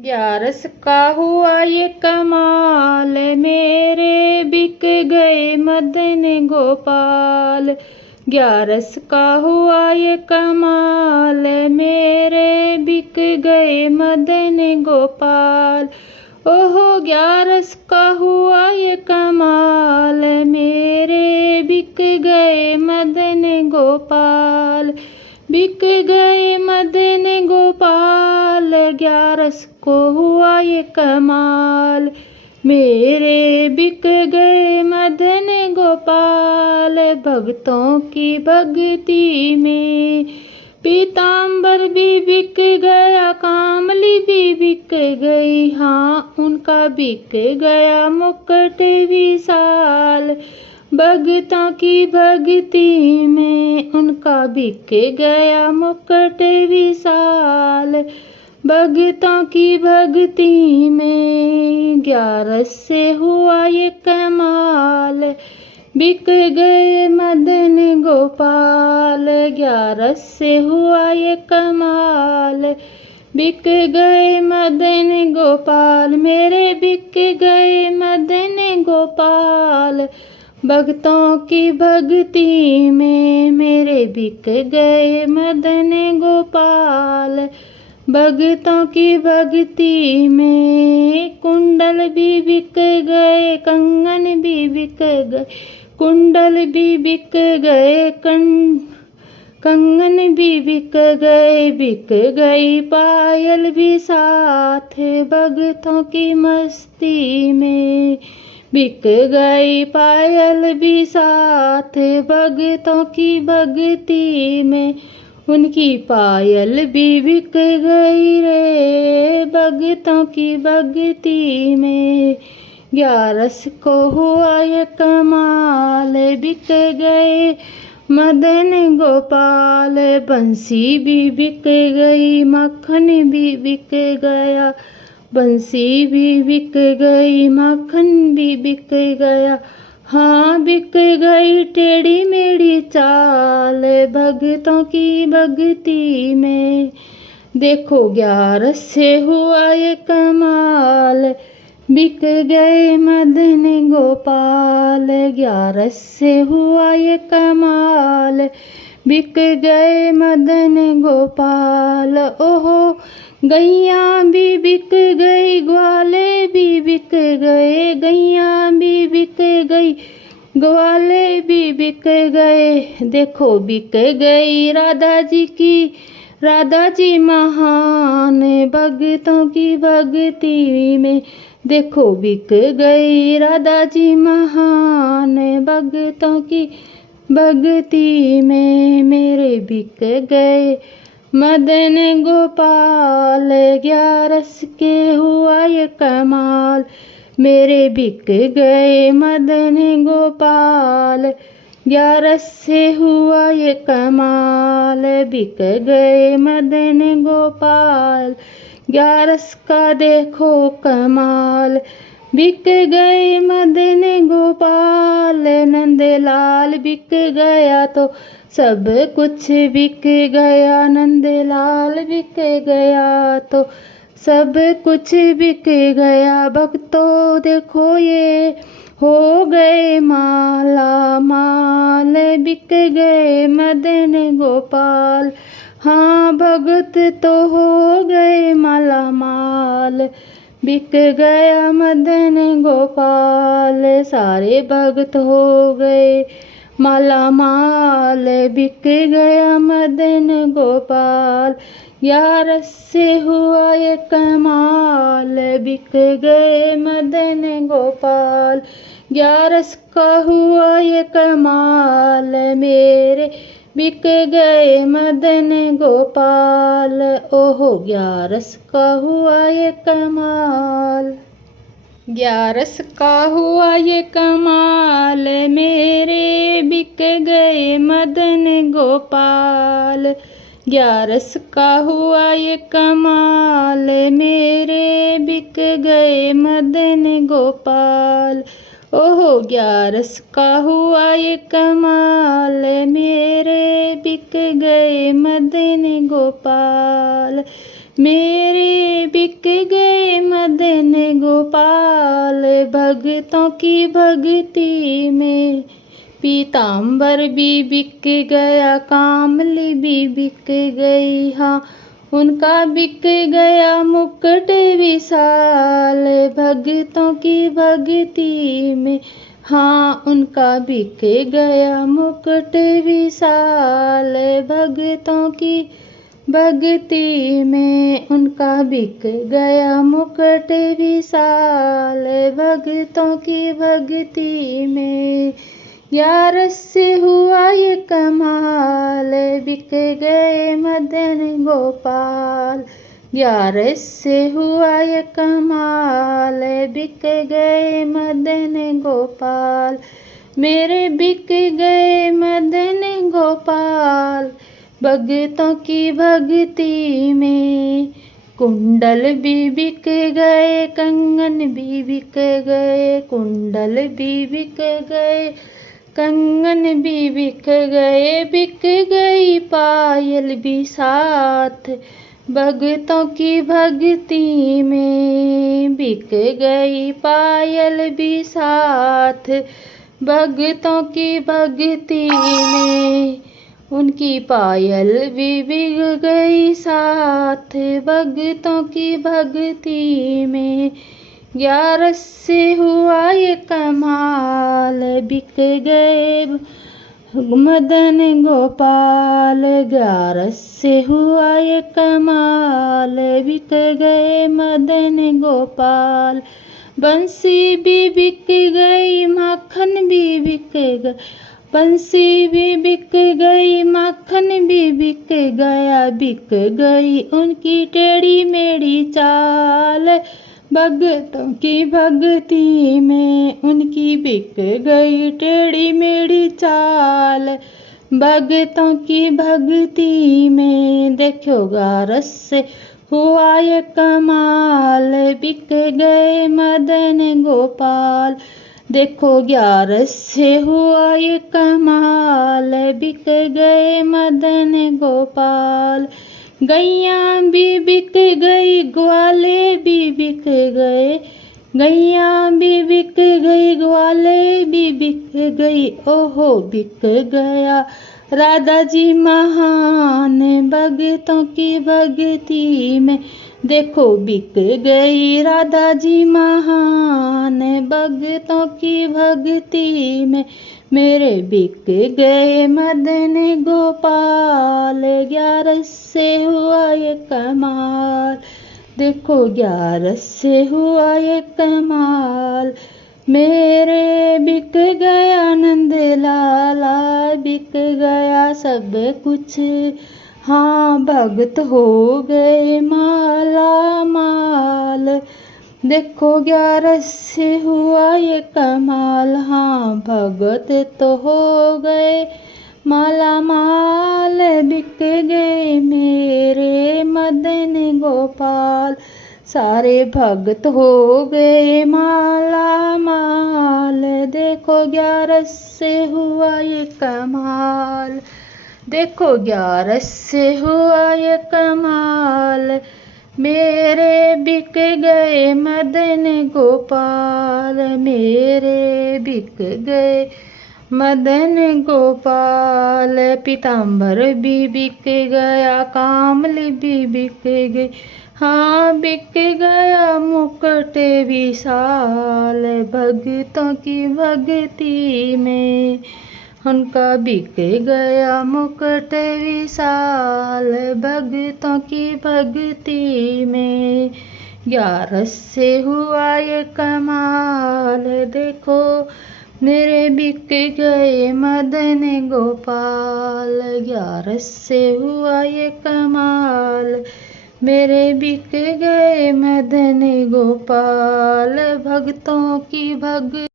ग्यारस का हुआ ये कमाल, मेरे बिक गए मदन गोपाल। ग्यारस का हुआ ये कमाल, मेरे बिक गए मदन गोपाल। ओहो ग्यारस का हुआ ये कमाल, मेरे बिक गए मदन गोपाल। बिक गए मदन गोपाल, ग्यारस को हुआ ये कमाल। मेरे बिक गए मदन गोपाल, भक्तों की भक्ति में। पीताम्बर भी बिक गया, कामली भी बिक गई, हाँ उनका बिक गया मुकुट विशाल। भक्तों की भक्ति में उनका बिक गया मुकुट विशाल। भक्तों की भक्ति में ग्यारस से हुआ ये कमाल। बिक गए मदन गोपाल, ग्यारस से हुआ ये कमाल। बिक गए मदन गोपाल, मेरे बिक गए मदन गोपाल। भक्तों की भक्ति में मेरे बिक गए मदन गोपाल। भक्तों की भक्ति में कुंडल भी बिक गए, कंगन भी बिक गए, कुंडल भी बिक गए, कंगन भी बिक गई पायल भी साथ। भक्तों की मस्ती में बिक गई पायल भी साथ। भक्तों की भक्ति में उनकी पायल भी बिक गई रे। भक्तों की भक्ति में ग्यारस को हुआ ये कमाल। बिक गए मदन गोपाल, बंसी भी बिक गई, मक्खन भी बिक गया। बंसी भी बिक गई, मक्खन भी बिक गया, हाँ बिक गई टेढ़ी मेढ़ी चाल। भक्तों की भक्ति में देखो ग्यारस से हुआ ये कमाल। बिक गए मदन गोपाल, ग्यारस से हुआ ये कमाल। बिक गए मदन गोपाल। ओहो गैया भी बिक गई, ग्वाले भी बिक गए, गैया भी बिक गई, ग्वाले भी बिक गए। देखो बिक गई राधा जी की, राधा जी महान। भक्तों की भक्ति में देखो बिक गई राधा जी महान। भक्तों की भक्ति में मेरे बिक गए मदन गोपाल। ग्यारस के हुआ ये कमाल, मेरे बिक गए मदन गोपाल। ग्यारस से हुआ ये कमाल, बिक गए मदन गोपाल। ग्यारस का देखो कमाल, बिक गए मदन गोपाल। नंदलाल बिक गया तो सब कुछ बिक गया, नंदलाल बिक गया तो सब कुछ बिक गया। भक्तों देखो ये हो गए माला माल, बिक गए मदन गोपाल। हाँ भगत तो हो गए माला माल, बिक गया मदन गोपाल। सारे भगत हो गए माला माल, बिक गया मदन गोपाल। ग्यारस से हुआ ये कमाल, बिक गए मदन गोपाल। ग्यारस का हुआ ये कमाल, मेरे बिक गए मदन गोपाल। ओहो ग्यारस का हुआ ये कमाल। ग्यारस का हुआ ये कमाल, मेरे बिक गए मदन गोपाल। ग्यारस का हुआ ये कमाल, मेरे बिक गए मदन गोपाल। ओहो ग्यारस का हुआ ये कमाल, मेरे बिक गए मदन गोपाल। मेरे बिक गए मदन गोपाल, भक्तों की भक्ति में। पीताम्बर भी बिक गया, कामली भी बिक गई, हाँ उनका बिक गया मुकुट विशाल, भक्तों की भक्ति में। हाँ उनका बिक गया मुकुट विशाल, भक्तों की भक्ति में। उनका बिक गया मुकुट विशाल, भक्तों की भक्ति में। यार से हुआ ये कमाल, बिक गए मदन गोपाल। यार से हुआ ये कमाल, बिक गए मदन गोपाल। मेरे बिक गए मदन गोपाल, भक्तों की भक्ति में। कुंडल भी बिक गए, कंगन भी बिक गए, कुंडल भी बिक गए, कंगन भी बिक गए। बिक गई पायल भी साथ, भक्तों की भक्ति में। बिक गई पायल भी साथ, भक्तों की भक्ति में। उनकी पायल भी बिक गई साथ, भक्तों की भक्ति में। 11 से हुआ ये कमाल, बिक गए मदन गोपाल। 11 से हुआ ये कमाल, बिक गए मदन गोपाल। बंसी भी बिक गई, माखन भी बिक गया, बंसी भी बिक गई, माखन भी बिक गया। बिक गई उनकी टेढ़ी मेढ़ी चाल, भक्तों की भक्ति में। उनकी बिक गई टेढ़ी मेढ़ी चाल, भक्तों की भक्ति में। देखो 11 से हुआ ये कमाल, बिक गए मदन गोपाल। देखो 11 से हुआ ये कमाल, बिक गए मदन गोपाल। गैया भी बिक गई, ग्वाले भी बिक गए, गैया भी बिक गई, ग्वाले भी बिक गई। ओहो बिक गया राधा जी महान, भक्तों की भक्ति में। देखो बिक गई राधा जी महान, भक्तों की भक्ति में। मेरे बिक गए मदन गोपाल, 11 से हुआ ये कमाल। देखो 11 से हुआ ये कमाल। मेरे बिक गया नंद लाला, बिक गया सब कुछ, हाँ भक्त हो गए माला माल। देखो 11 से हुआ ये कमाल, हाँ भगत तो हो गए माला माल। बिक गए मेरे मदन गोपाल, सारे भक्त हो गए माला माल। देखो 11 से हुआ ये कमाल, देखो 11 से हुआ ये कमाल। मेरे बिक गए मदन गोपाल, मेरे बिक गए मदन गोपाल। पीताम्बर भी बिक गया, कामली भी बिक गई, हाँ बिक गया मुकुट विशाल, भक्तों की भक्ति में। उनका बिक गया मुकुट विशाल, भक्तों की भक्ति में। 11 से हुआ ये कमाल, देखो मेरे बिक गए मदन गोपाल। 11 से हुआ ये कमाल, मेरे बिक गए मदन गोपाल, भक्तों की भक्ति